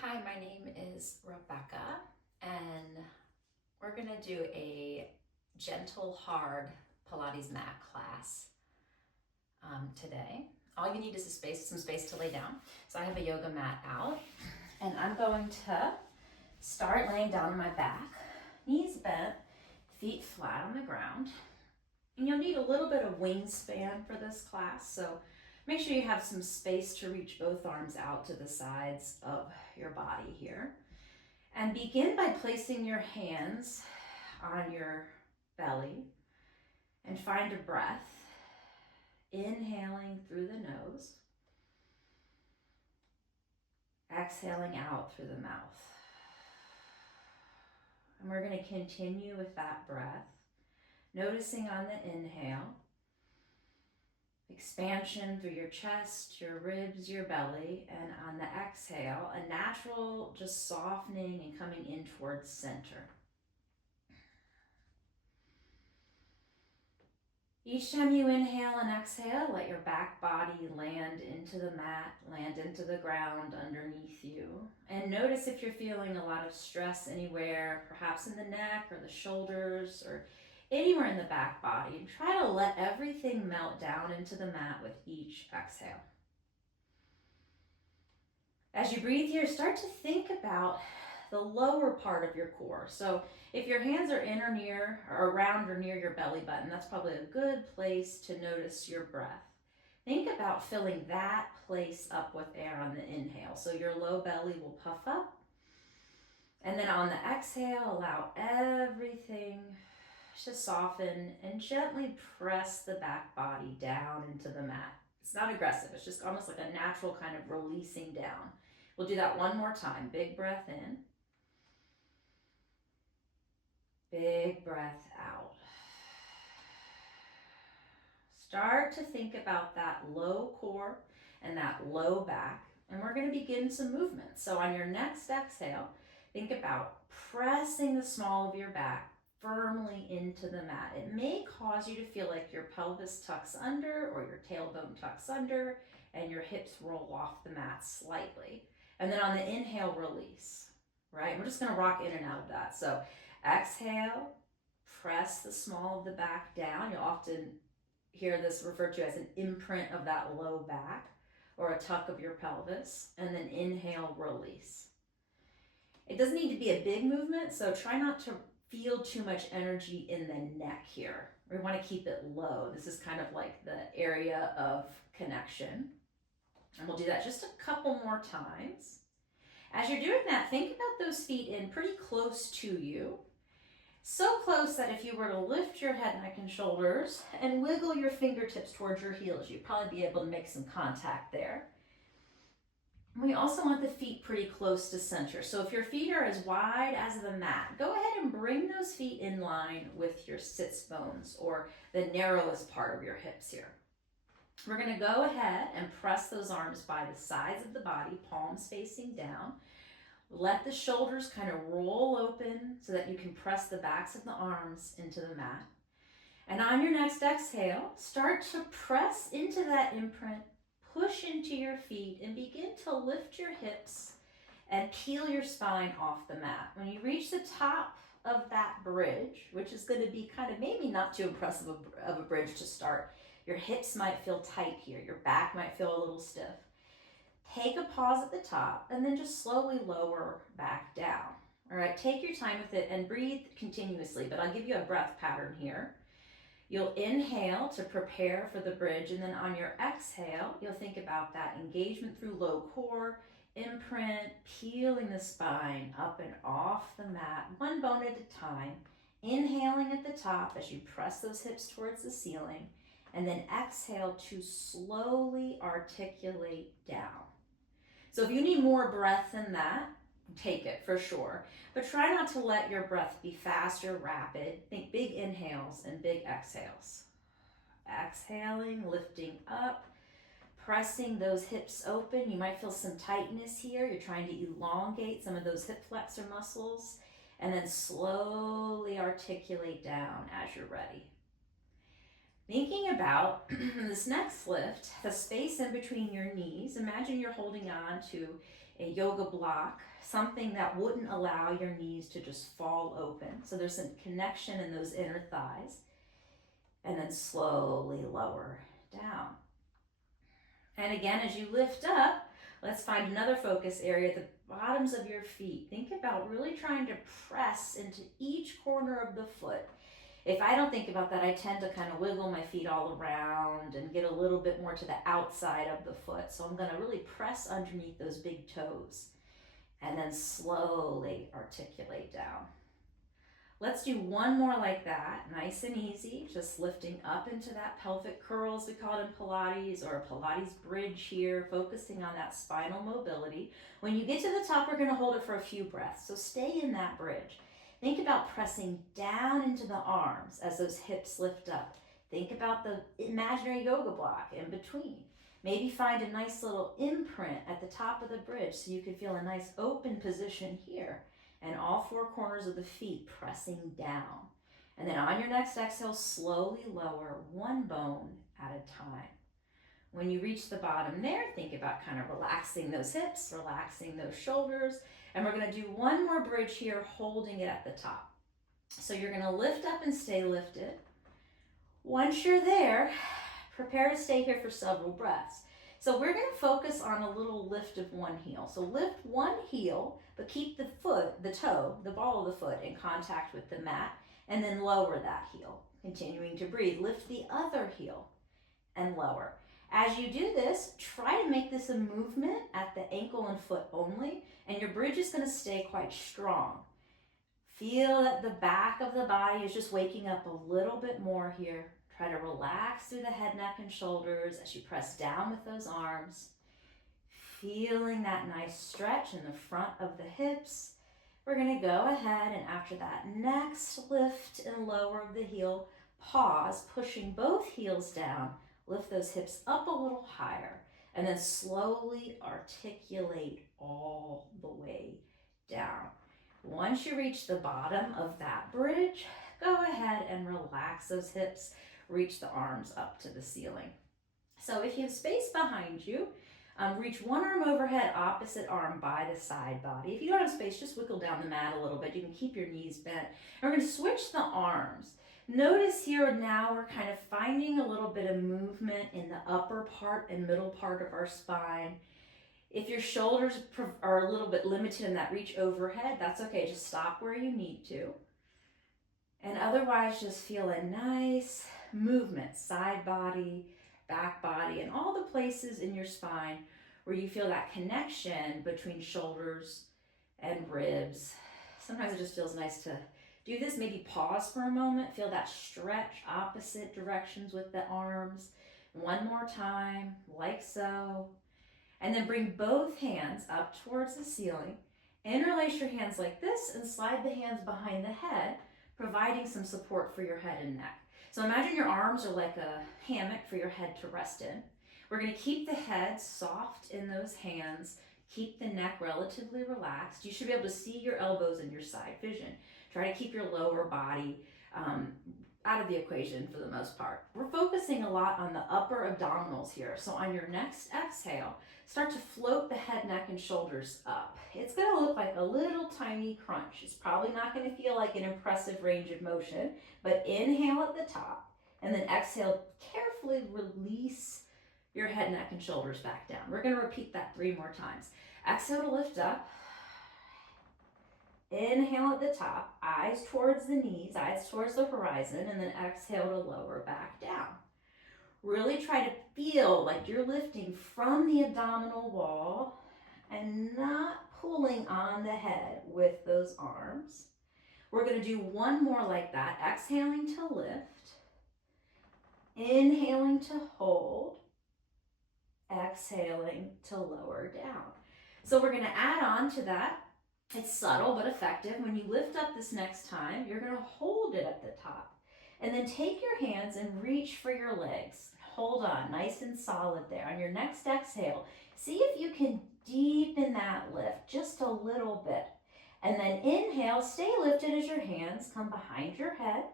Hi, my name is Rebecca, and we're going to do a gentle, hard Pilates mat class today. All you need is some space to lay down. So I have a yoga mat out, and I'm going to start laying down on my back, knees bent, feet flat on the ground. And you'll need a little bit of wingspan for this class, so make sure you have some space to reach both arms out to the sides of your body here. And begin by placing your hands on your belly and find a breath, inhaling through the nose, exhaling out through the mouth. And we're going to continue with that breath, noticing on the inhale, expansion through your chest, your ribs, your belly, and on the exhale, a natural just softening and coming in towards center. Each time you inhale and exhale, let your back body land into the mat, land into the ground underneath you. And notice if you're feeling a lot of stress anywhere, perhaps in the neck or the shoulders or anywhere in the back body, and try to let everything melt down into the mat with each exhale. As you breathe here, start to think about the lower part of your core. So if your hands are in or near or around or near your belly button, that's probably a good place to notice your breath. Think about filling that place up with air on the inhale. So your low belly will puff up. And then on the exhale, allow everything to soften and gently press the back body down into the mat. It's not aggressive. It's just almost like a natural kind of releasing down. We'll do that one more time. Big breath in. Big breath out. Start to think about that low core and that low back. And we're going to begin some movement. So on your next exhale, think about pressing the small of your back firmly into the mat. It may cause you to feel like your pelvis tucks under or your tailbone tucks under and your hips roll off the mat slightly. And then on the inhale, release, right? We're just going to rock in and out of that. So exhale, press the small of the back down. You'll often hear this referred to as an imprint of that low back or a tuck of your pelvis. And then inhale, release. It doesn't need to be a big movement, so try not to feel too much energy in the neck here. We want to keep it low. This is kind of like the area of connection. And we'll do that just a couple more times. As you're doing that, think about those feet in pretty close to you. So close that if you were to lift your head, neck, and shoulders and wiggle your fingertips towards your heels, you'd probably be able to make some contact there. We also want the feet pretty close to center. So if your feet are as wide as the mat, go ahead and bring those feet in line with your sits bones or the narrowest part of your hips here. We're going to go ahead and press those arms by the sides of the body, palms facing down. Let the shoulders kind of roll open so that you can press the backs of the arms into the mat. And on your next exhale, start to press into that imprint, push into your feet, and begin to lift your hips and peel your spine off the mat. When you reach the top of that bridge, which is going to be kind of maybe not too impressive of a bridge to start, your hips might feel tight here. Your back might feel a little stiff. Take a pause at the top and then just slowly lower back down. All right, take your time with it and breathe continuously, but I'll give you a breath pattern here. You'll inhale to prepare for the bridge, and then on your exhale, you'll think about that engagement through low core, imprint, peeling the spine up and off the mat, one bone at a time, inhaling at the top as you press those hips towards the ceiling, and then exhale to slowly articulate down. So if you need more breath than that, take it for sure. But try not to let your breath be fast or rapid. Think big inhales and big exhales. Exhaling, lifting up, pressing those hips open. You might feel some tightness here. You're trying to elongate some of those hip flexor muscles. And then slowly articulate down as you're ready. Thinking about this next lift, the space in between your knees. Imagine you're holding on to a yoga block, something that wouldn't allow your knees to just fall open. So there's a connection in those inner thighs. And then slowly lower down. And again, as you lift up, let's find another focus area at the bottoms of your feet. Think about really trying to press into each corner of the foot. If I don't think about that, I tend to kind of wiggle my feet all around and get a little bit more to the outside of the foot. So I'm going to really press underneath those big toes and then slowly articulate down. Let's do one more like that, nice and easy, just lifting up into that pelvic curl, as we call it in Pilates, or a Pilates bridge here, focusing on that spinal mobility. When you get to the top, we're going to hold it for a few breaths, so stay in that bridge. Think about pressing down into the arms as those hips lift up. Think about the imaginary yoga block in between. Maybe find a nice little imprint at the top of the bridge so you can feel a nice open position here. And all four corners of the feet pressing down. And then on your next exhale, slowly lower one bone at a time. When you reach the bottom there, think about kind of relaxing those hips, relaxing those shoulders. And we're going to do one more bridge here, holding it at the top. So you're going to lift up and stay lifted. Once you're there, prepare to stay here for several breaths. So we're going to focus on a little lift of one heel. So lift one heel, but keep the foot, the toe, the ball of the foot in contact with the mat, and then lower that heel. Continuing to breathe. Lift the other heel and lower. As you do this, try to make this a movement at the ankle and foot only, and your bridge is going to stay quite strong. Feel that the back of the body is just waking up a little bit more here. Try to relax through the head, neck, and shoulders as you press down with those arms. Feeling that nice stretch in the front of the hips. We're going to go ahead and after that next lift and lower of the heel, pause, pushing both heels down. Lift those hips up a little higher and then slowly articulate all the way down. Once you reach the bottom of that bridge, go ahead and relax those hips. Reach the arms up to the ceiling. So if you have space behind you, reach one arm overhead, opposite arm by the side body. If you don't have space, just wiggle down the mat a little bit. You can keep your knees bent. And we're going to switch the arms. Notice here now we're kind of finding a little bit of movement in the upper part and middle part of our spine. If your shoulders are a little bit limited in that reach overhead, that's okay. Just stop where you need to. And otherwise, just feel a nice movement, side body, back body, and all the places in your spine where you feel that connection between shoulders and ribs. Sometimes it just feels nice to do this. Maybe pause for a moment, feel that stretch opposite directions with the arms. One more time, like so. And then bring both hands up towards the ceiling. Interlace your hands like this and slide the hands behind the head, providing some support for your head and neck. So imagine your arms are like a hammock for your head to rest in. We're going to keep the head soft in those hands, keep the neck relatively relaxed. You should be able to see your elbows and your side vision. Try to keep your lower body out of the equation for the most part. We're focusing a lot on the upper abdominals here. So on your next exhale, start to float the head, neck, and shoulders up. It's going to look like a little tiny crunch. It's probably not going to feel like an impressive range of motion, but inhale at the top and then exhale, carefully release your head, neck, and shoulders back down. We're going to repeat that 3 more times. Exhale to lift up. Inhale at the top, eyes towards the knees, eyes towards the horizon, and then exhale to lower back down. Really try to feel like you're lifting from the abdominal wall and not pulling on the head with those arms. We're going to do one more like that, exhaling to lift, inhaling to hold, exhaling to lower down. So we're going to add on to that. It's subtle but effective. When you lift up this next time, you're going to hold it at the top. And then take your hands and reach for your legs. Hold on, nice and solid there. On your next exhale, see if you can deepen that lift just a little bit. And then inhale, stay lifted as your hands come behind your head.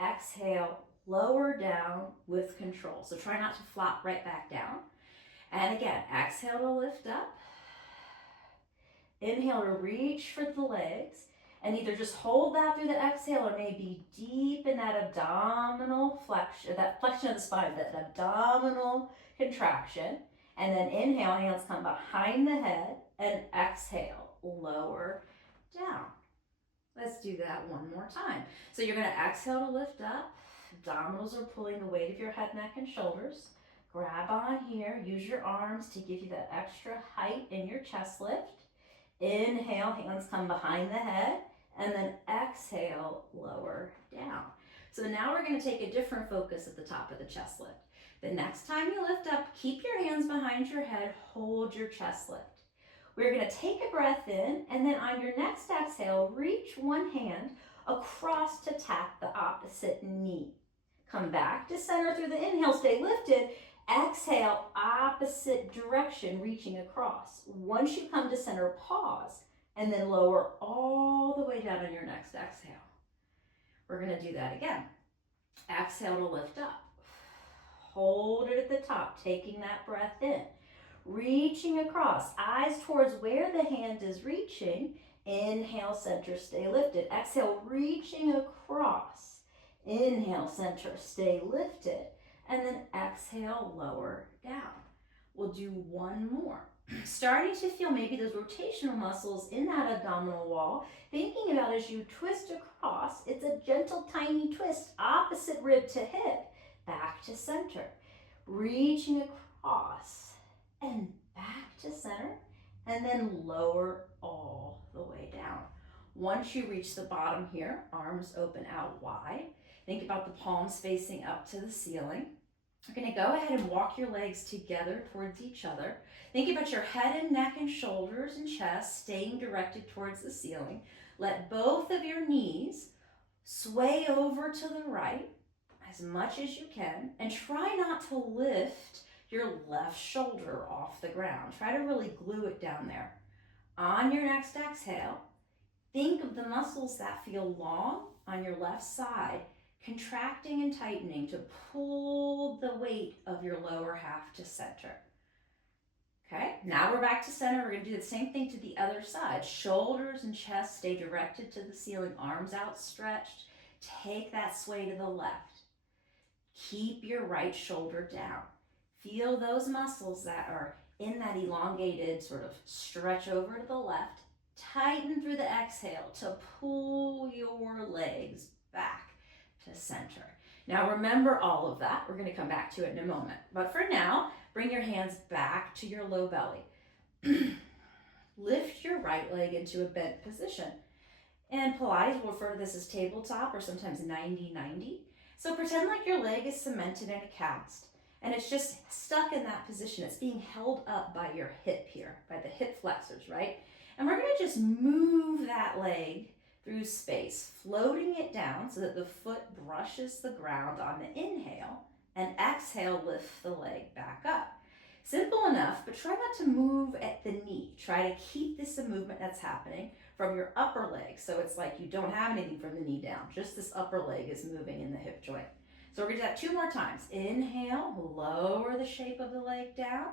Exhale, lower down with control. So try not to flop right back down. And again, exhale to lift up. Inhale to reach for the legs. And either just hold that through the exhale or maybe deepen that abdominal flexion, that flexion of the spine, that abdominal contraction. And then inhale, hands come behind the head, and exhale, lower down. Let's do that one more time. So you're going to exhale to lift up. Abdominals are pulling the weight of your head, neck, and shoulders. Grab on here. Use your arms to give you that extra height in your chest lift. Inhale, hands come behind the head, and then exhale, lower down. So now we're going to take a different focus at the top of the chest lift. The next time you lift up, keep your hands behind your head, hold your chest lift. We're going to take a breath in, and then on your next exhale, reach one hand across to tap the opposite knee. Come back to center through the inhale, stay lifted. Exhale, opposite direction, reaching across. Once you come to center, pause, and then lower all the way down on your next exhale. We're going to do that again. Exhale to lift up. Hold it at the top, taking that breath in. Reaching across, eyes towards where the hand is reaching. Inhale, center, stay lifted. Exhale, reaching across. Inhale, center, stay lifted. And then exhale, lower down. We'll do one more. Starting to feel maybe those rotational muscles in that abdominal wall. Thinking about as you twist across, it's a gentle, tiny twist, opposite rib to hip, back to center. Reaching across and back to center, and then lower all the way down. Once you reach the bottom here, arms open out wide. Think about the palms facing up to the ceiling. You're going to go ahead and walk your legs together towards each other. Think about your head and neck and shoulders and chest staying directed towards the ceiling. Let both of your knees sway over to the right as much as you can, and try not to lift your left shoulder off the ground. Try to really glue it down there. On your next exhale, think of the muscles that feel long on your left side, contracting and tightening to pull the weight of your lower half to center. Okay, now we're back to center. We're going to do the same thing to the other side. Shoulders and chest stay directed to the ceiling, arms outstretched. Take that sway to the left. Keep your right shoulder down. Feel those muscles that are in that elongated sort of stretch over to the left. Tighten through the exhale to pull your legs back to center. Now remember all of that. We're going to come back to it in a moment. But for now, bring your hands back to your low belly. Lift your right leg into a bent position. And Pilates will refer to this as tabletop or sometimes 90-90. So pretend like your leg is cemented in a cast and it's just stuck in that position. It's being held up by your hip here, by the hip flexors, right? And we're going to just move that leg through space, floating it down so that the foot brushes the ground on the inhale, and exhale, lift the leg back up. Simple enough, but try not to move at the knee. Try to keep this a movement that's happening from your upper leg. So it's like you don't have anything from the knee down. Just this upper leg is moving in the hip joint. So we're going to do that 2 more times. Inhale, lower the shape of the leg down.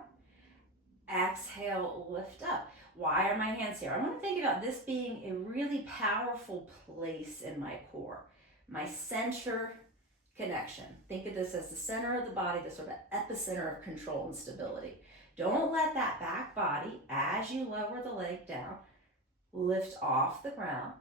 Exhale, lift up. Why are my hands here? I want to think about this being a really powerful place in my core. My center connection. Think of this as the center of the body, the sort of epicenter of control and stability. Don't let that back body, as you lower the leg down, lift off the ground,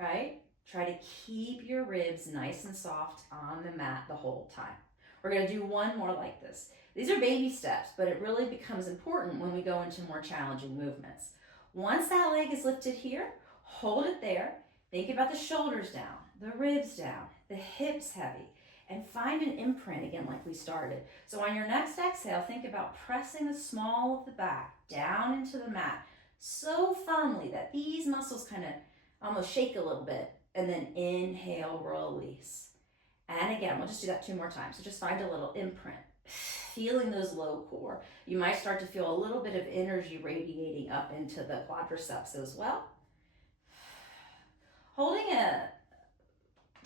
right? Try to keep your ribs nice and soft on the mat the whole time. We're going to do one more like this. These are baby steps, but it really becomes important when we go into more challenging movements. Once that leg is lifted here, hold it there. Think about the shoulders down, the ribs down, the hips heavy, and find an imprint again like we started. So on your next exhale, think about pressing the small of the back down into the mat so firmly that these muscles kind of almost shake a little bit, and then inhale, release. And again, we'll just do that 2 more times. So just find a little imprint, feeling those low core. You might start to feel a little bit of energy radiating up into the quadriceps as well. Holding a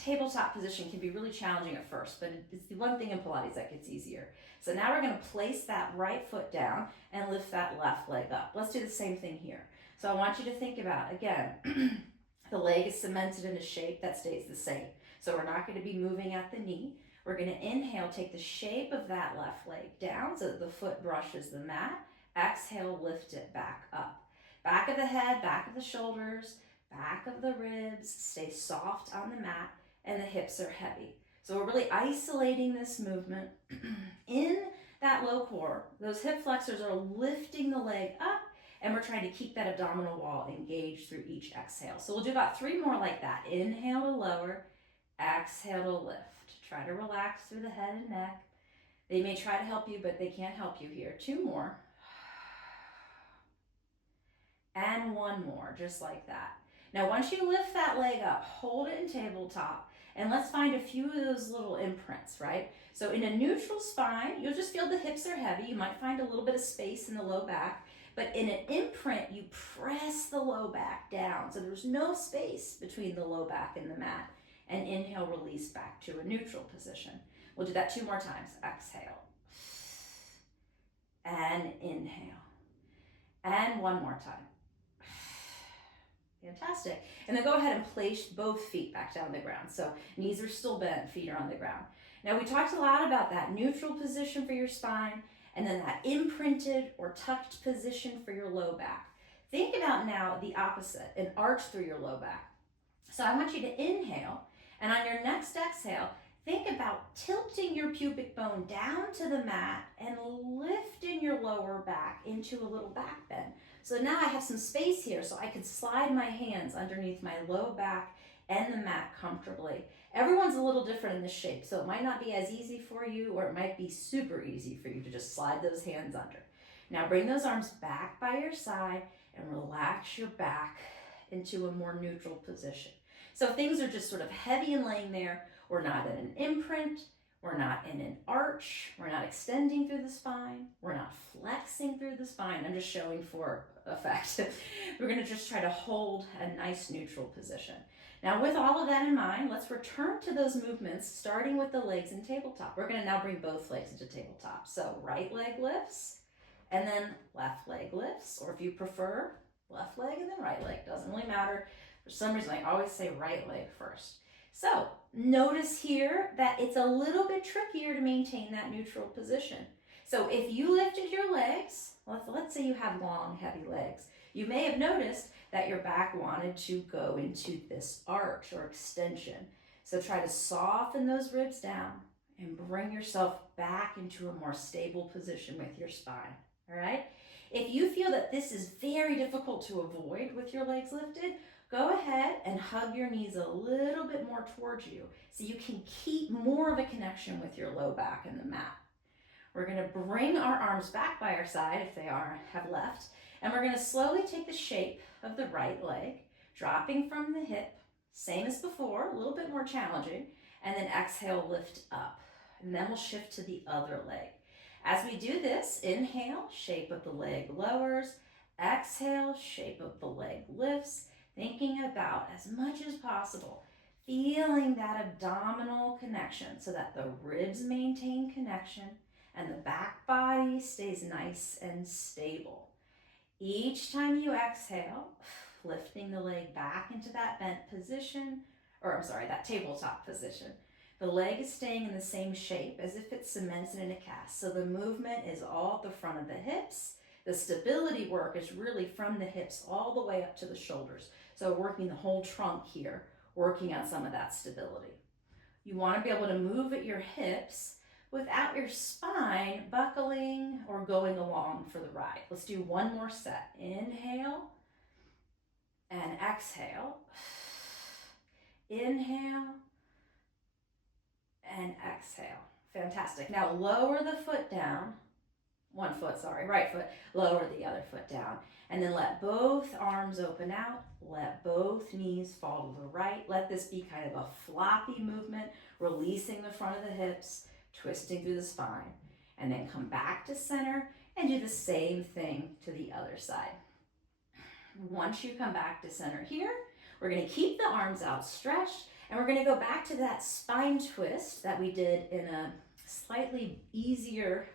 tabletop position can be really challenging at first, but it's the one thing in Pilates that gets easier. So now we're going to place that right foot down and lift that left leg up. Let's do the same thing here. So I want you to think about, again, the leg is cemented in a shape that stays the same. So we're not going to be moving at the knee. We're going to inhale, take the shape of that left leg down so that the foot brushes the mat. Exhale, lift it back up. Back of the head, back of the shoulders, back of the ribs, stay soft on the mat, and the hips are heavy. So we're really isolating this movement. In that low core, those hip flexors are lifting the leg up, and we're trying to keep that abdominal wall engaged through each exhale. So we'll do about 3 more like that. Inhale to lower, exhale to lift. Try to relax through the head and neck. They may try to help you, but they can't help you here. 2 more. And 1 more, just like that. Now, once you lift that leg up, hold it in tabletop, and let's find a few of those little imprints, right? So in a neutral spine, you'll just feel the hips are heavy. You might find a little bit of space in the low back, but in an imprint, you press the low back down. So there's no space between the low back and the mat. And inhale, release back to a neutral position. We'll do that 2 more times. Exhale. And inhale. And 1 more time. Fantastic. And then go ahead and place both feet back down on the ground. So knees are still bent, feet are on the ground. Now we talked a lot about that neutral position for your spine and then that imprinted or tucked position for your low back. Think about now the opposite, an arch through your low back. So I want you to inhale, and on your next exhale, think about tilting your pubic bone down to the mat and lifting your lower back into a little back bend. So now I have some space here so I can slide my hands underneath my low back and the mat comfortably. Everyone's a little different in this shape, so it might not be as easy for you, or it might be super easy for you to just slide those hands under. Now bring those arms back by your side and relax your back into a more neutral position. So if things are just sort of heavy and laying there, we're not in an imprint, we're not in an arch, we're not extending through the spine, we're not flexing through the spine. I'm just showing for effect. We're going to just try to hold a nice neutral position. Now with all of that in mind, let's return to those movements, starting with the legs in tabletop. We're going to now bring both legs into tabletop. So right leg lifts, and then left leg lifts, or if you prefer, left leg and then right leg. Doesn't really matter. For some reason, I always say right leg first. So notice here that it's a little bit trickier to maintain that neutral position. So if you lifted your legs, let's say you have long, heavy legs, you may have noticed that your back wanted to go into this arch or extension. So try to soften those ribs down and bring yourself back into a more stable position with your spine, all right? If you feel that this is very difficult to avoid with your legs lifted, go ahead and hug your knees a little bit more towards you so you can keep more of a connection with your low back and the mat. We're going to bring our arms back by our side if they have left, and we're going to slowly take the shape of the right leg, dropping from the hip, same as before, a little bit more challenging, and then exhale, lift up. And then we'll shift to the other leg. As we do this, inhale, shape of the leg lowers, exhale, shape of the leg lifts, thinking about as much as possible, feeling that abdominal connection so that the ribs maintain connection and the back body stays nice and stable. Each time you exhale, lifting the leg back into that bent position, that tabletop position. The leg is staying in the same shape as if it's cemented in a cast. So the movement is all at the front of the hips. The stability work is really from the hips all the way up to the shoulders. So working the whole trunk here, working on some of that stability. You want to be able to move at your hips without your spine buckling or going along for the ride. Let's do 1 more set. Inhale and exhale. Inhale and exhale. Fantastic. Now lower the foot down. Right foot. Lower the other foot down. And then let both arms open out. Let both knees fall to the right. Let this be kind of a floppy movement, releasing the front of the hips, twisting through the spine. And then come back to center and do the same thing to the other side. Once you come back to center here, we're going to keep the arms outstretched And we're gonna go back to that spine twist that we did in a slightly easier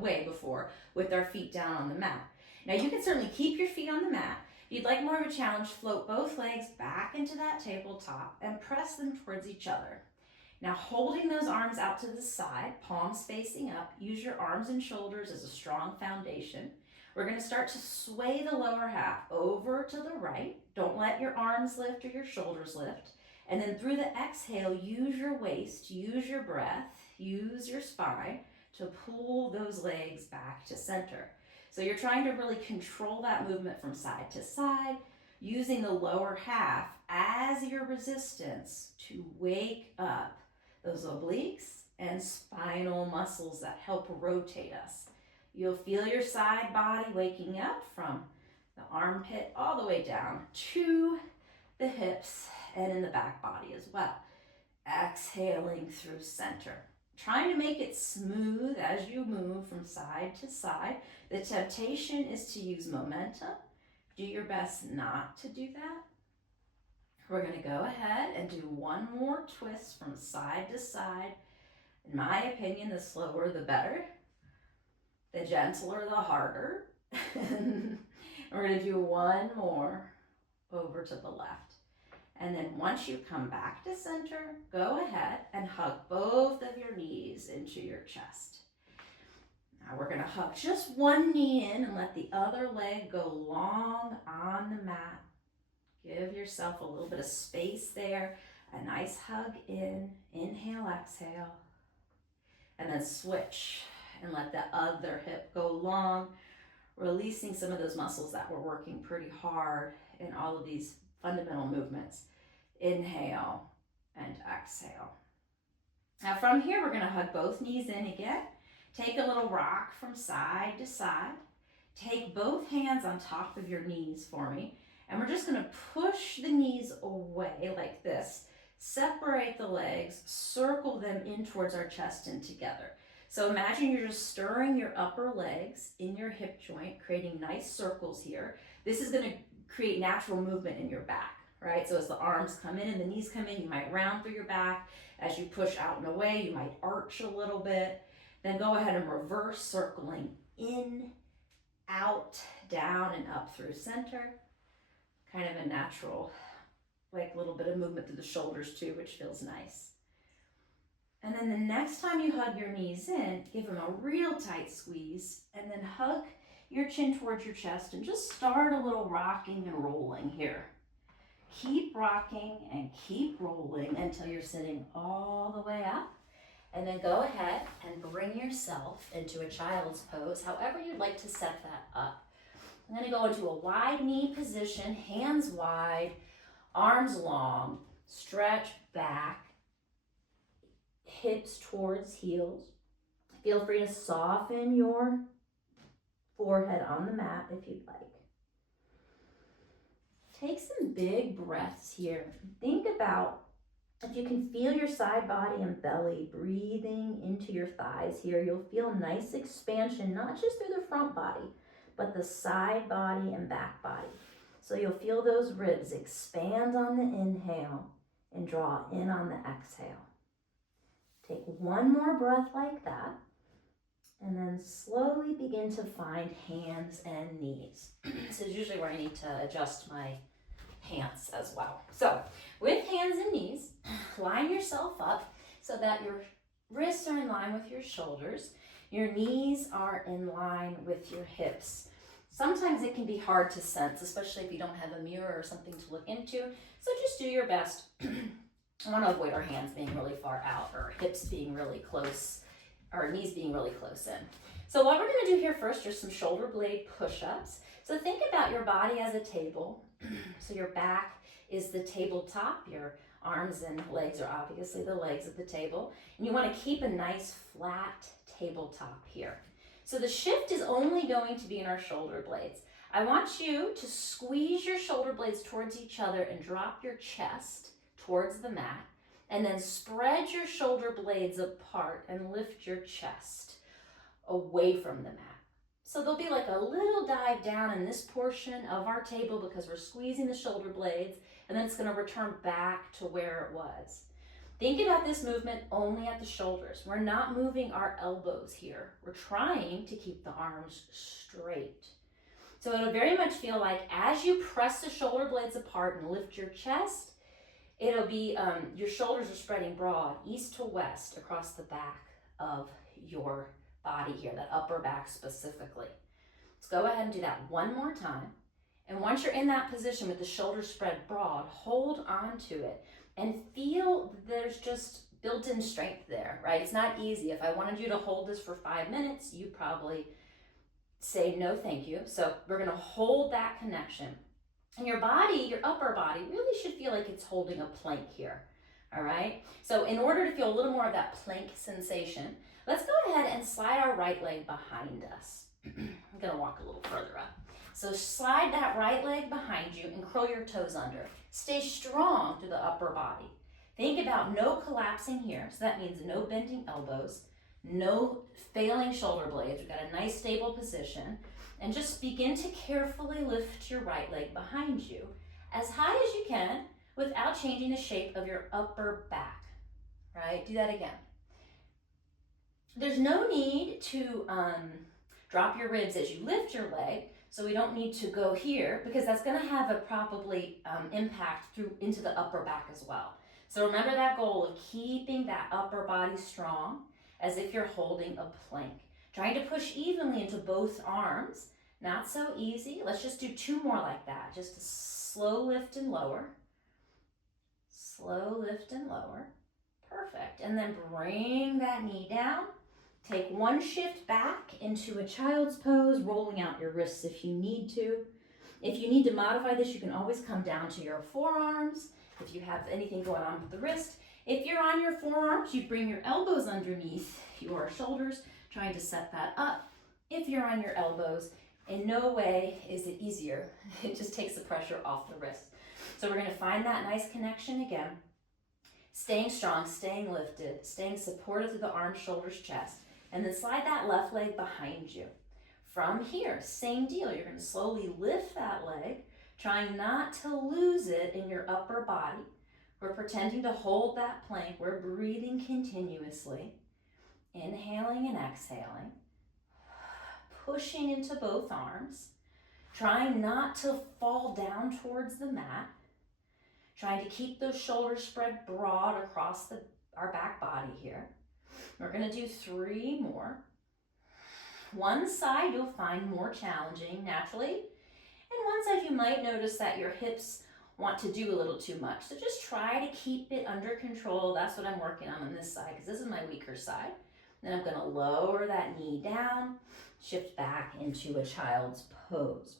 way before with our feet down on the mat. Now you can certainly keep your feet on the mat. If you'd like more of a challenge, float both legs back into that tabletop and press them towards each other. Now holding those arms out to the side, palms facing up, use your arms and shoulders as a strong foundation. We're going to start to sway the lower half over to the right. Don't let your arms lift or your shoulders lift. And then through the exhale, use your waist, use your breath, use your spine to pull those legs back to center. So you're trying to really control that movement from side to side, using the lower half as your resistance to wake up those obliques and spinal muscles that help rotate us. You'll feel your side body waking up from the armpit all the way down to the hips and in the back body as well. Exhaling through center. Trying to make it smooth as you move from side to side. The temptation is to use momentum. Do your best not to do that. We're going to go ahead and do one more twist from side to side. In my opinion, the slower the better. The gentler the harder. And we're going to do one more over to the left. And then once you come back to center, go ahead and hug both of your knees into your chest. Now we're going to hug just one knee in and let the other leg go long on the mat. Give yourself a little bit of space there. A nice hug in. Inhale, exhale. And then switch and let the other hip go long, releasing some of those muscles that were working pretty hard in all of these fundamental movements. Inhale and exhale. Now from here, we're going to hug both knees in again. Take a little rock from side to side. Take both hands on top of your knees for me. And we're just going to push the knees away like this. Separate the legs, circle them in towards our chest and together. So imagine you're just stirring your upper legs in your hip joint, creating nice circles here. This is going to create natural movement in your back, right? So as the arms come in and the knees come in, you might round through your back. As you push out and away, you might arch a little bit. Then go ahead and reverse circling in, out, down, and up through center. Kind of a natural, like little bit of movement through the shoulders too, which feels nice. And then the next time you hug your knees in, give them a real tight squeeze, and then hug your chin towards your chest and just start a little rocking and rolling here. Keep rocking and keep rolling until you're sitting all the way up. And then go ahead and bring yourself into a child's pose, however you'd like to set that up. I'm going to go into a wide knee position, hands wide, arms long, stretch back, hips towards heels. Feel free to soften your forehead on the mat if you'd like. Take some big breaths here. Think about if you can feel your side body and belly breathing into your thighs here. You'll feel nice expansion, not just through the front body, but the side body and back body. So you'll feel those ribs expand on the inhale and draw in on the exhale. Take one more breath like that, and then slowly begin to find hands and knees. This is usually where I need to adjust my pants as well. So with hands and knees, line yourself up so that your wrists are in line with your shoulders. Your knees are in line with your hips. Sometimes it can be hard to sense, especially if you don't have a mirror or something to look into. So just do your best. I want to avoid our hands being really far out or hips being really close, or knees being really close in. So what we're going to do here first are some shoulder blade push-ups. So think about your body as a table. So your back is the tabletop. Your arms and legs are obviously the legs of the table. And you want to keep a nice flat tabletop here. So the shift is only going to be in our shoulder blades. I want you to squeeze your shoulder blades towards each other and drop your chest towards the mat. And then spread your shoulder blades apart and lift your chest away from the mat. So there'll be like a little dive down in this portion of our table because we're squeezing the shoulder blades, and then it's going to return back to where it was. Think about this movement only at the shoulders. We're not moving our elbows here. We're trying to keep the arms straight. So it'll very much feel like as you press the shoulder blades apart and lift your chest, it'll be your shoulders are spreading broad, east to west, across the back of your body here, that upper back specifically. Let's go ahead and do that one more time. And once you're in that position with the shoulders spread broad, hold on to it and feel there's just built-in strength there, right? It's not easy. If I wanted you to hold this for 5 minutes, you'd probably say no thank you. So we're going to hold that connection. And your body, your upper body, really should feel like it's holding a plank here, all right? So in order to feel a little more of that plank sensation, let's go ahead and slide our right leg behind us. I'm going to walk a little further up. So slide that right leg behind you and curl your toes under. Stay strong through the upper body. Think about no collapsing here. So that means no bending elbows, no failing shoulder blades. We've got a nice stable position. And just begin to carefully lift your right leg behind you as high as you can without changing the shape of your upper back, right? Do that again. There's no need to drop your ribs as you lift your leg, so we don't need to go here because that's going to have a probably impact through into the upper back as well. So remember that goal of keeping that upper body strong as if you're holding a plank. Trying to push evenly into both arms, not so easy. Let's just do 2 more like that. Just a slow lift and lower. Slow lift and lower. Perfect. And then bring that knee down. Take 1 shift back into a child's pose, rolling out your wrists if you need to. If you need to modify this, you can always come down to your forearms if you have anything going on with the wrist. If you're on your forearms, you bring your elbows underneath your shoulders, trying to set that up. If you're on your elbows, in no way is it easier. It just takes the pressure off the wrist. So we're going to find that nice connection again. Staying strong, staying lifted, staying supported through the arms, shoulders, chest. And then slide that left leg behind you. From here, same deal. You're going to slowly lift that leg, trying not to lose it in your upper body. We're pretending to hold that plank. We're breathing continuously. Inhaling and exhaling. Pushing into both arms. Trying not to fall down towards the mat. Trying to keep those shoulders spread broad across our back body here. We're going to do 3 more. One side you'll find more challenging naturally, and one side you might notice that your hips want to do a little too much. So just try to keep it under control. That's what I'm working on this side because this is my weaker side. Then I'm going to lower that knee down, shift back into a child's pose.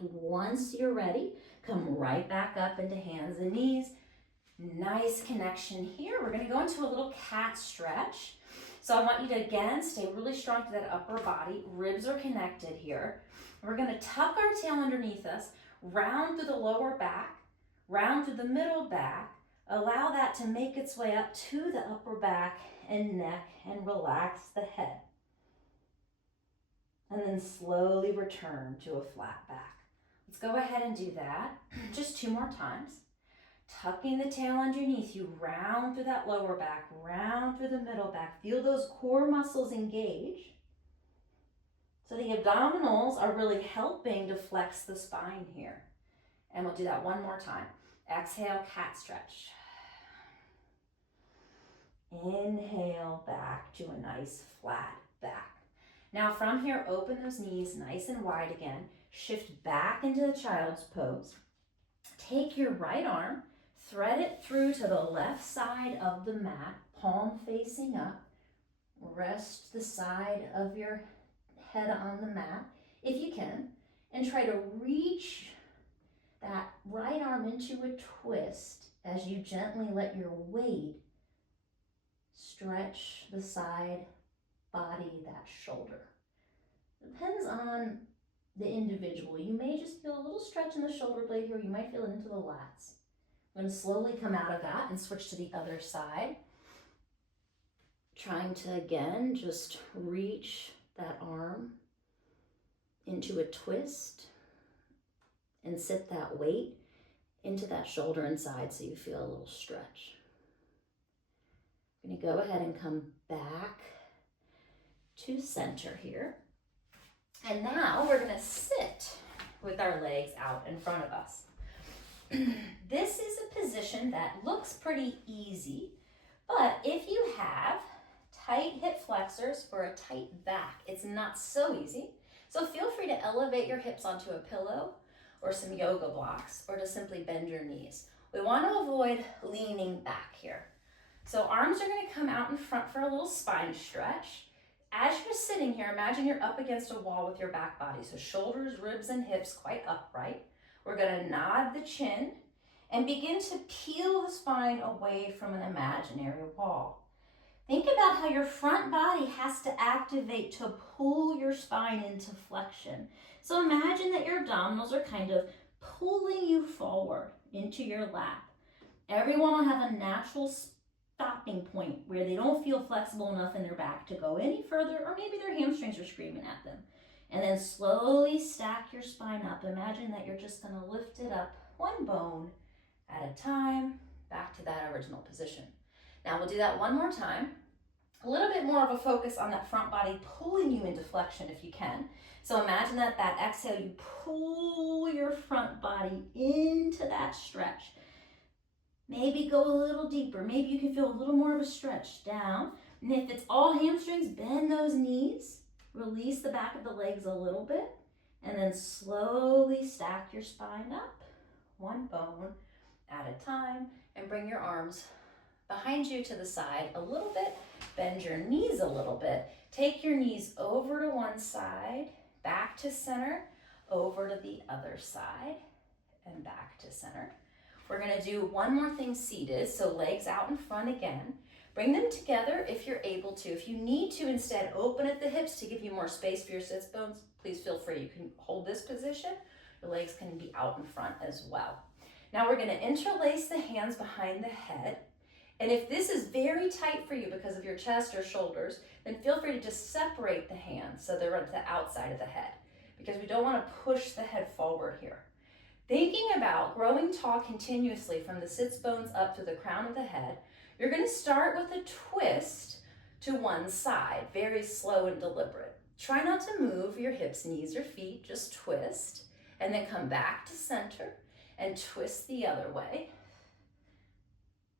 Once you're ready, come right back up into hands and knees. Nice connection here. We're going to go into a little cat stretch. So I want you to, again, stay really strong to that upper body. Ribs are connected here. We're going to tuck our tail underneath us, round through the lower back, round through the middle back. Allow that to make its way up to the upper back and neck and relax the head. And then slowly return to a flat back. Let's go ahead and do that just 2 more times. Tucking the tail underneath you, round through that lower back, round through the middle back. Feel those core muscles engage. So the abdominals are really helping to flex the spine here. And we'll do that 1 more time. Exhale, cat stretch. Inhale back to a nice flat back. Now from here, open those knees nice and wide again. Shift back into the child's pose. Take your right arm, thread it through to the left side of the mat, palm facing up. Rest the side of your head on the mat if you can, and try to reach that right arm into a twist as you gently let your weight stretch the side body, that shoulder. Depends on the individual. You may just feel a little stretch in the shoulder blade here. You might feel it into the lats. I'm going to slowly come out of that and switch to the other side. Trying to, again, just reach that arm into a twist and sit that weight into that shoulder and side so you feel a little stretch. I'm going to go ahead and come back to center here. And now we're going to sit with our legs out in front of us. This is a position that looks pretty easy, but if you have tight hip flexors or a tight back, it's not so easy. So feel free to elevate your hips onto a pillow or some yoga blocks, or to simply bend your knees. We want to avoid leaning back here. So arms are going to come out in front for a little spine stretch. As you're sitting here, imagine you're up against a wall with your back body. So shoulders, ribs, and hips quite upright. We're going to nod the chin and begin to peel the spine away from an imaginary wall. Think about how your front body has to activate to pull your spine into flexion. So imagine that your abdominals are kind of pulling you forward into your lap. Everyone will have a natural stopping point where they don't feel flexible enough in their back to go any further, or maybe their hamstrings are screaming at them. And then slowly stack your spine up. Imagine that you're just going to lift it up one bone at a time, back to that original position. Now we'll do that one more time. A little bit more of a focus on that front body pulling you into flexion if you can. So imagine that exhale, you pull your front body into that stretch. Maybe go a little deeper. Maybe you can feel a little more of a stretch down. And if it's all hamstrings, bend those knees. Release the back of the legs a little bit. And then slowly stack your spine up, one bone at a time. And bring your arms behind you to the side a little bit. Bend your knees a little bit. Take your knees over to one side, back to center, over to the other side, and back to center. We're going to do one more thing seated, so legs out in front again. Bring them together if you're able to. If you need to instead open at the hips to give you more space for your sits bones, please feel free. You can hold this position. Your legs can be out in front as well. Now we're going to interlace the hands behind the head. And if this is very tight for you because of your chest or shoulders, then feel free to just separate the hands so they're at the outside of the head, because we don't want to push the head forward here. Thinking about growing tall continuously from the sits bones up to the crown of the head, you're going to start with a twist to one side, very slow and deliberate. Try not to move your hips, knees, or feet, just twist, and then come back to center and twist the other way.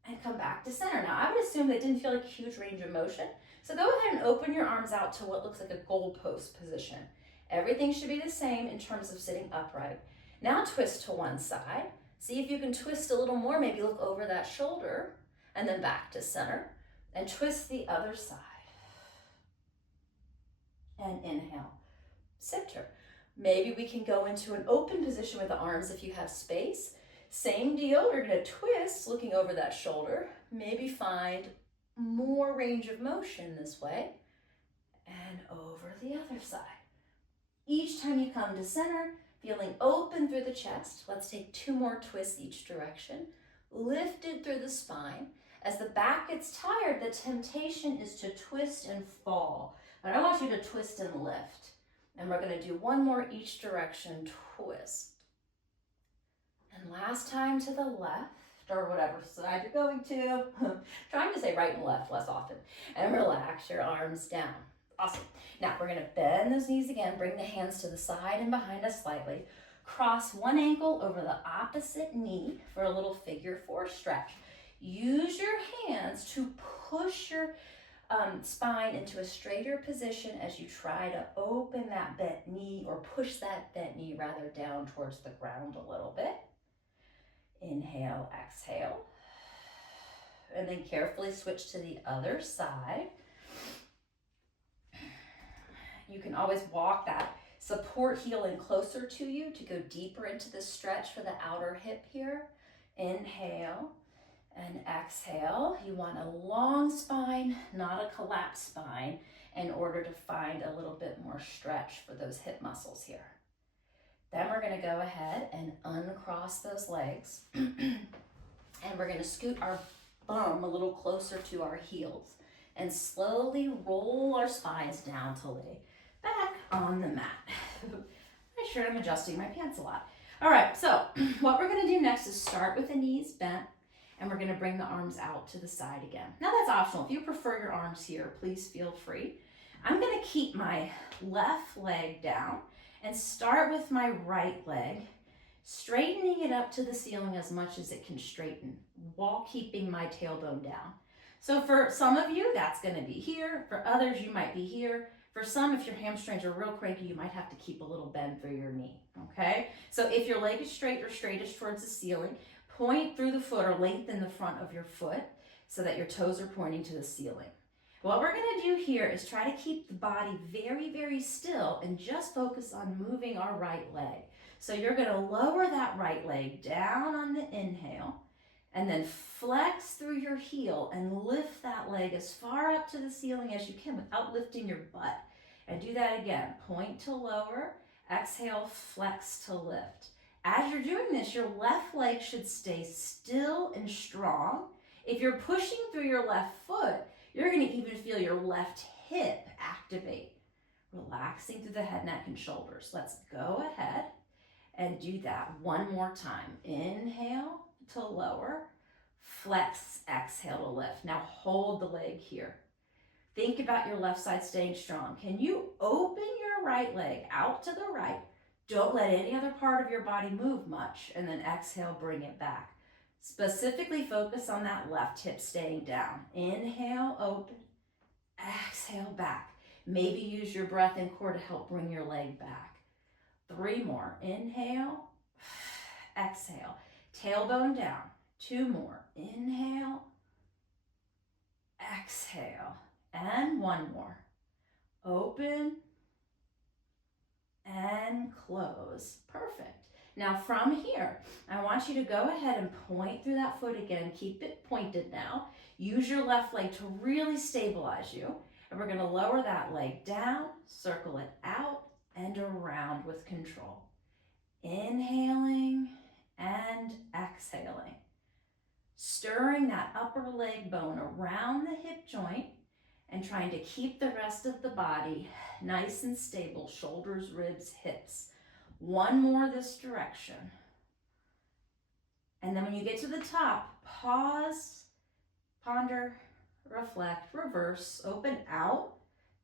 And come back to center. Now, I would assume that didn't feel like a huge range of motion. So go ahead and open your arms out to what looks like a goalpost position. Everything should be the same in terms of sitting upright. Now twist to one side. See if you can twist a little more. Maybe look over that shoulder and then back to center. And twist the other side. And inhale, center. Maybe we can go into an open position with the arms if you have space. Same deal, we're going to twist, looking over that shoulder. Maybe find more range of motion this way. And over the other side. Each time you come to center, feeling open through the chest. Let's take 2 more twists each direction. Lifted through the spine. As the back gets tired, the temptation is to twist and fall. But I want you to twist and lift. And we're going to do 1 more each direction, twist. And last time to the left, or whatever side you're going to. Trying to say right and left less often. And relax your arms down. Awesome. Now we're going to bend those knees again. Bring the hands to the side and behind us slightly. Cross one ankle over the opposite knee for a little figure 4 stretch. Use your hands to push your spine into a straighter position as you try to open that bent knee, or push that bent knee rather down towards the ground a little bit. Inhale, exhale. And then carefully switch to the other side. You can always walk that support heel in closer to you to go deeper into the stretch for the outer hip here. Inhale and exhale. You want a long spine, not a collapsed spine, in order to find a little bit more stretch for those hip muscles here. Then we're going to go ahead and uncross those legs. And we're going to scoot our bum a little closer to our heels and slowly roll our spines down to lay back on the mat. sure I'm adjusting my pants a lot. All right, so what we're gonna do next is start with the knees bent, and we're gonna bring the arms out to the side again. Now that's optional. If you prefer your arms here, please feel free. I'm gonna keep my left leg down and start with my right leg, straightening it up to the ceiling as much as it can straighten while keeping my tailbone down. So for some of you, that's gonna be here. For others, you might be here. For some, if your hamstrings are real cranky, you might have to keep a little bend through your knee, okay? So if your leg is straight or straightest towards the ceiling, point through the foot or lengthen the front of your foot so that your toes are pointing to the ceiling. What we're gonna do here is try to keep the body very, very still and just focus on moving our right leg. So you're gonna lower that right leg down on the inhale and then flex through your heel and lift that leg as far up to the ceiling as you can without lifting your butt. And do that again. Point to lower, exhale, flex to lift. As you're doing this, your left leg should stay still and strong. If you're pushing through your left foot, you're gonna even feel your left hip activate. Relaxing through the head, neck, and shoulders. Let's go ahead and do that one more time. Inhale to lower, flex, exhale to lift. Now hold the leg here. Think about your left side staying strong. Can you open your right leg out to the right? Don't let any other part of your body move much, and then exhale, bring it back. Specifically focus on that left hip staying down. Inhale, open, exhale, back. Maybe use your breath and core to help bring your leg back. 3 more. Inhale, exhale. Tailbone down. 2 more. Inhale, exhale, and 1 more. Open and close. Perfect. Now from here, I want you to go ahead and point through that foot again. Keep it pointed now. Use your left leg to really stabilize you. And we're gonna lower that leg down, circle it out and around with control. Inhaling and exhaling. Stirring that upper leg bone around the hip joint and trying to keep the rest of the body nice and stable, shoulders, ribs, hips. 1 more this direction. And then when you get to the top, pause, ponder, reflect, reverse, open out,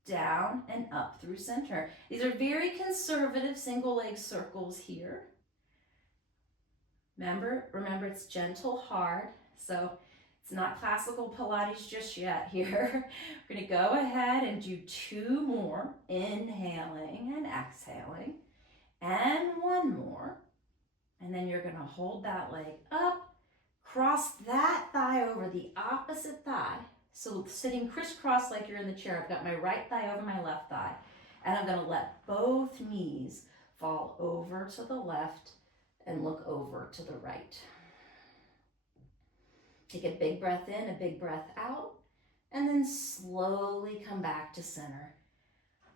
down, and up through center. These are very conservative single leg circles here. Remember it's gentle, hard, so it's not classical Pilates just yet here. We're gonna go ahead and do 2 more, inhaling and exhaling, and 1 more. And then you're gonna hold that leg up, cross that thigh over the opposite thigh. So sitting crisscross like you're in the chair, I've got my right thigh over my left thigh, and I'm gonna let both knees fall over to the left and look over to the right. Take a big breath in, a big breath out, and then slowly come back to center,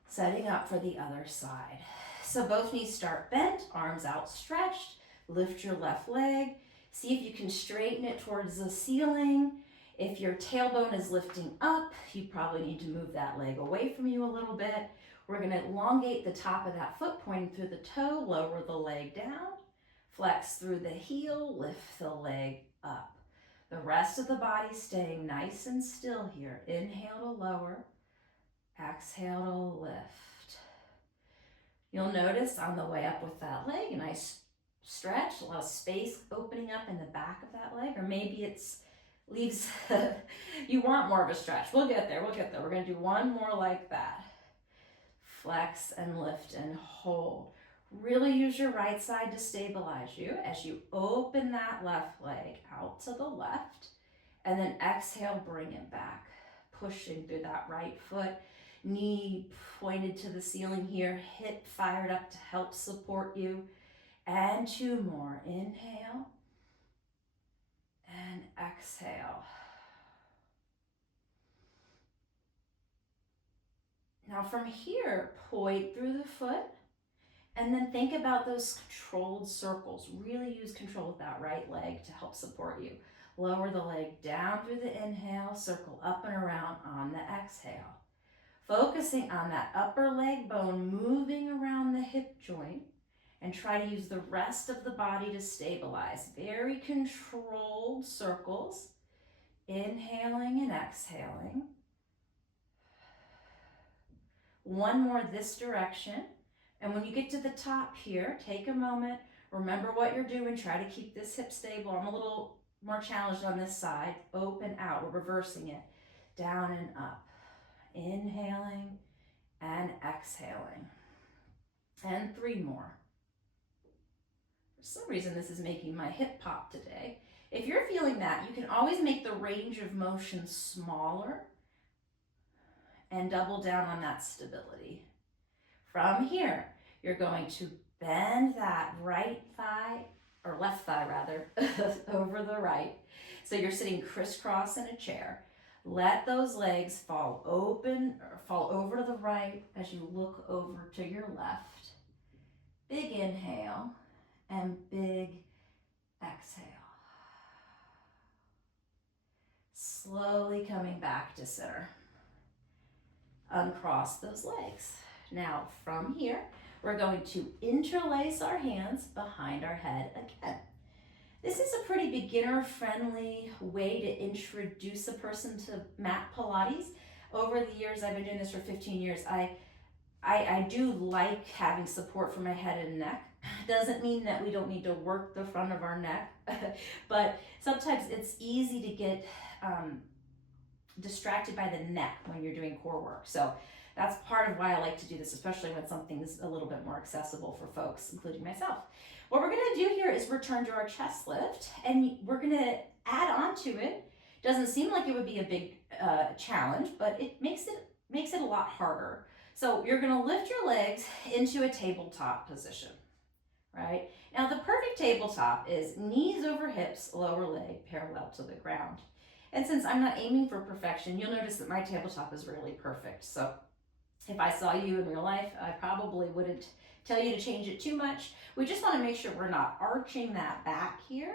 setting up for the other side. So both knees start bent, arms outstretched, lift your left leg, see if you can straighten it towards the ceiling. If your tailbone is lifting up, you probably need to move that leg away from you a little bit. We're gonna elongate the top of that foot, pointing through the toe, lower the leg down, flex through the heel, lift the leg up. The rest of the body staying nice and still here. Inhale to lower, exhale to lift. You'll notice on the way up with that leg, a nice stretch, a lot of space opening up in the back of that leg, or maybe it's leaves, you want more of a stretch. We'll get there. We're gonna do 1 more like that. Flex and lift and hold. Really use your right side to stabilize you as you open that left leg out to the left, and then exhale, bring it back, pushing through that right foot, knee pointed to the ceiling here, hip fired up to help support you, and 2 more. Inhale and exhale. Now from here, point through the foot, and then think about those controlled circles. Really use control with that right leg to help support you. Lower the leg down through the inhale, circle up and around on the exhale. Focusing on that upper leg bone moving around the hip joint and try to use the rest of the body to stabilize. Very controlled circles, inhaling and exhaling. One more this direction. And when you get to the top here, take a moment, remember what you're doing, try to keep this hip stable. I'm a little more challenged on this side. Open out, we're reversing it. Down and up. Inhaling and exhaling. And 3 more. For some reason, this is making my hip pop today. If you're feeling that, you can always make the range of motion smaller and double down on that stability. From here, you're going to bend that right thigh, or left thigh rather, over the right. So you're sitting crisscross in a chair. Let those legs fall open, or fall over to the right as you look over to your left. Big inhale and big exhale. Slowly coming back to center. Uncross those legs. Now from here, we're going to interlace our hands behind our head again. This is a pretty beginner-friendly way to introduce a person to mat Pilates. Over the years, I've been doing this for 15 years, I do like having support for my head and neck. Doesn't mean that we don't need to work the front of our neck, but sometimes it's easy to get distracted by the neck when you're doing core work. So that's part of why I like to do this, especially when something's a little bit more accessible for folks, including myself. What we're gonna do here is return to our chest lift, and we're gonna add on to it. Doesn't seem like it would be a big challenge, but it makes it a lot harder. So you're gonna lift your legs into a tabletop position, right? Now the perfect tabletop is knees over hips, lower leg parallel to the ground. And since I'm not aiming for perfection, you'll notice that my tabletop is really perfect. So if I saw you in real life, I probably wouldn't tell you to change it too much. We just want to make sure we're not arching that back here.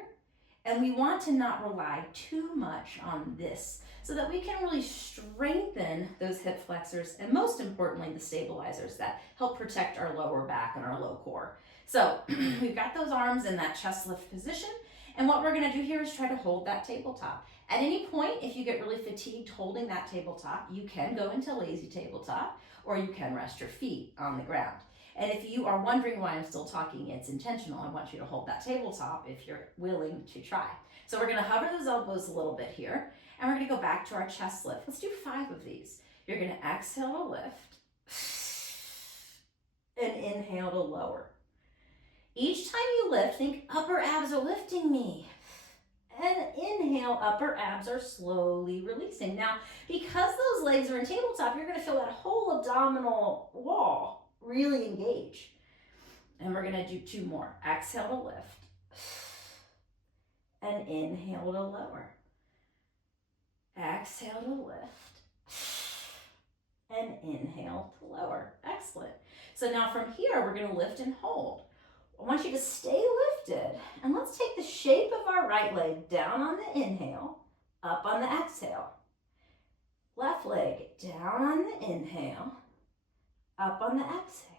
And we want to not rely too much on this so that we can really strengthen those hip flexors and most importantly, the stabilizers that help protect our lower back and our low core. So we've got those arms in that chest lift position. And what we're gonna do here is try to hold that tabletop. At any point, if you get really fatigued holding that tabletop, you can go into lazy tabletop or you can rest your feet on the ground. And if you are wondering why I'm still talking, it's intentional. I want you to hold that tabletop if you're willing to try. So we're gonna hover those elbows a little bit here, and we're gonna go back to our chest lift. Let's do 5 of these. You're gonna exhale to lift, and inhale to lower. Each time you lift, think upper abs are lifting me. And inhale, upper abs are slowly releasing. Now, because those legs are in tabletop, you're gonna feel that whole abdominal wall really engage. And we're gonna do 2 more. Exhale to lift. And inhale to lower. Exhale to lift. And inhale to lower. Excellent. So now from here, we're gonna lift and hold. I want you to stay lifted. And let's take the shape of our right leg down on the inhale, up on the exhale. Left leg down on the inhale, up on the exhale.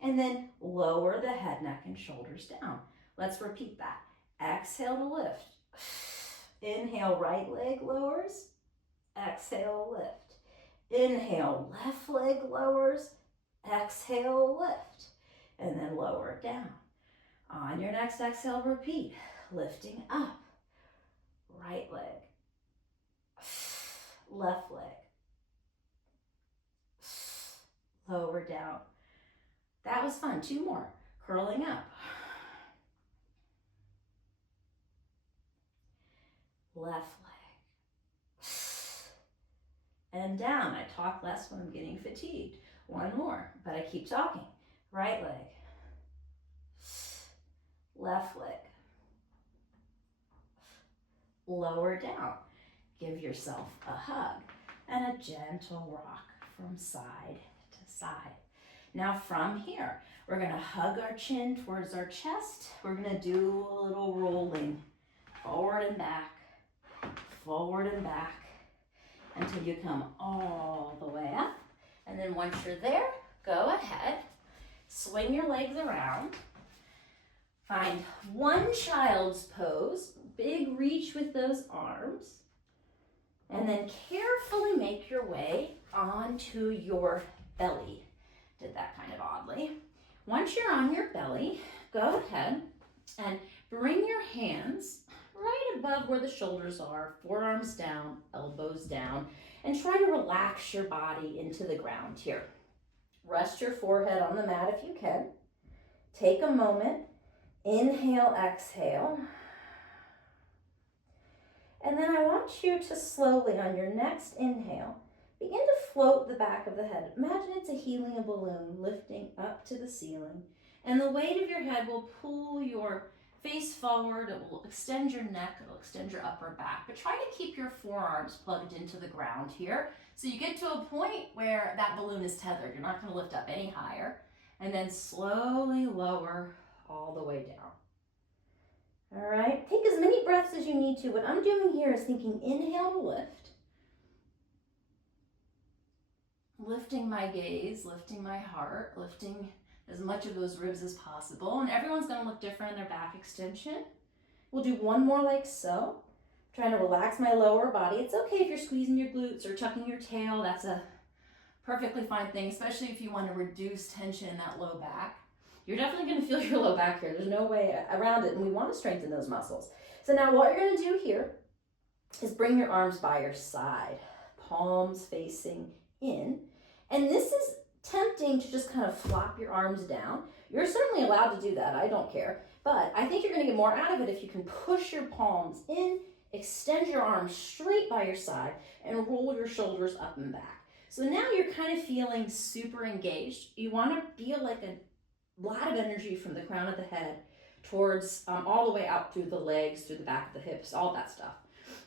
And then lower the head, neck, and shoulders down. Let's repeat that. Exhale to lift. Inhale, right leg lowers. Exhale, lift. Inhale, left leg lowers. Exhale, lift. And then lower it down. On your next exhale, repeat. Lifting up. Right leg. Left leg. Lower down. That was fun. 2 more. Curling up. Left leg. And down. I talk less when I'm getting fatigued. 1 more, but I keep talking. Right leg. Left leg. Lower down. Give yourself a hug and a gentle rock from side to side. Now from here, we're gonna hug our chin towards our chest. We're gonna do a little rolling, forward and back, until you come all the way up. And then once you're there, go ahead Swing your legs around. Find one child's pose. Big reach with those arms. And then carefully make your way onto your belly. Did that kind of oddly. Once you're on your belly, go ahead and bring your hands right above where the shoulders are, forearms down, elbows down, and try to relax your body into the ground here. Rest your forehead on the mat if you can. Take a moment, inhale, exhale. And then I want you to slowly, on your next inhale, begin to float the back of the head. Imagine it's a helium balloon lifting up to the ceiling. And the weight of your head will pull your face forward. It will extend your neck. It will extend your upper back. But try to keep your forearms plugged into the ground here. So you get to a point where that balloon is tethered. You're not going to lift up any higher. And then slowly lower all the way down. All right, take as many breaths as you need to. What I'm doing here is thinking inhale to lift. Lifting my gaze, lifting my heart, lifting as much of those ribs as possible. And everyone's gonna look different in their back extension. We'll do one more like so. Trying to relax my lower body. It's okay if you're squeezing your glutes or tucking your tail. That's a perfectly fine thing, especially if you want to reduce tension in that low back. You're definitely going to feel your low back here. There's no way around it, and we want to strengthen those muscles. So now what you're going to do here is bring your arms by your side, palms facing in. And this is tempting to just kind of flop your arms down. You're certainly allowed to do that. I don't care. But I think you're going to get more out of it if you can push your palms in, extend your arms straight by your side, and roll your shoulders up and back. So now you're kind of feeling super engaged. You want to feel like a lot of energy from the crown of the head towards all the way out through the legs, through the back of the hips, all that stuff.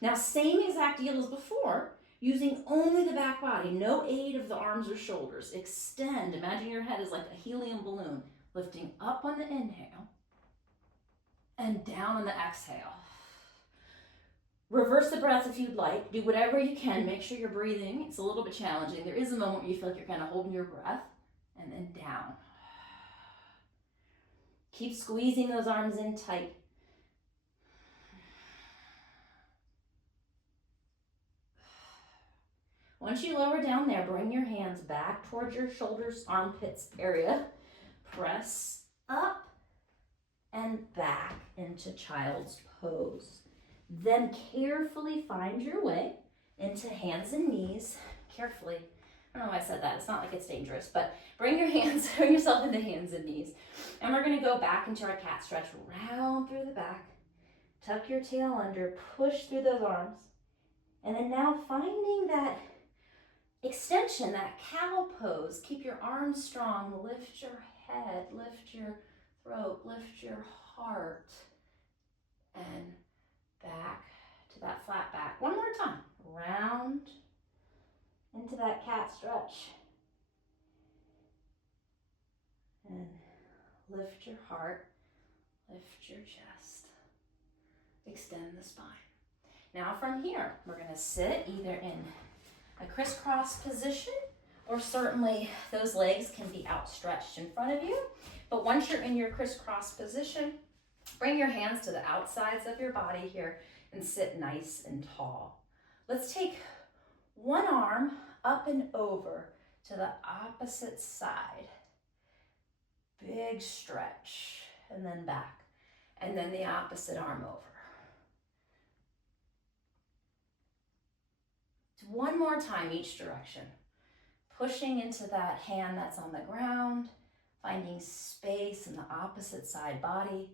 Now, same exact deal as before, using only the back body, no aid of the arms or shoulders. Extend, imagine your head is like a helium balloon, lifting up on the inhale and down on the exhale. Reverse the breath if you'd like. Do whatever you can. Make sure you're breathing. It's a little bit challenging. There is a moment where you feel like you're kind of holding your breath, and then down. Keep squeezing those arms in tight. Once you lower down there, bring your hands back towards your shoulders, armpits area. Press up and back into child's pose. Then carefully find your way into hands and knees. Carefully. I don't know why I said that. It's not like it's dangerous, but bring yourself into hands and knees. And we're going to go back into our cat stretch, round through the back. Tuck your tail under, push through those arms. And then now finding that extension, that cow pose. Keep your arms strong. Lift your head, lift your throat, lift your heart. And back to that flat back. One more time. Round into that cat stretch. And lift your heart, lift your chest, extend the spine. Now from here, we're going to sit either in a crisscross position, or certainly those legs can be outstretched in front of you. But once you're in your crisscross position, bring your hands to the outsides of your body here and sit nice and tall. Let's take one arm up and over to the opposite side. Big stretch, and then back, and then the opposite arm over. One more time each direction. Pushing into that hand that's on the ground, finding space in the opposite side body,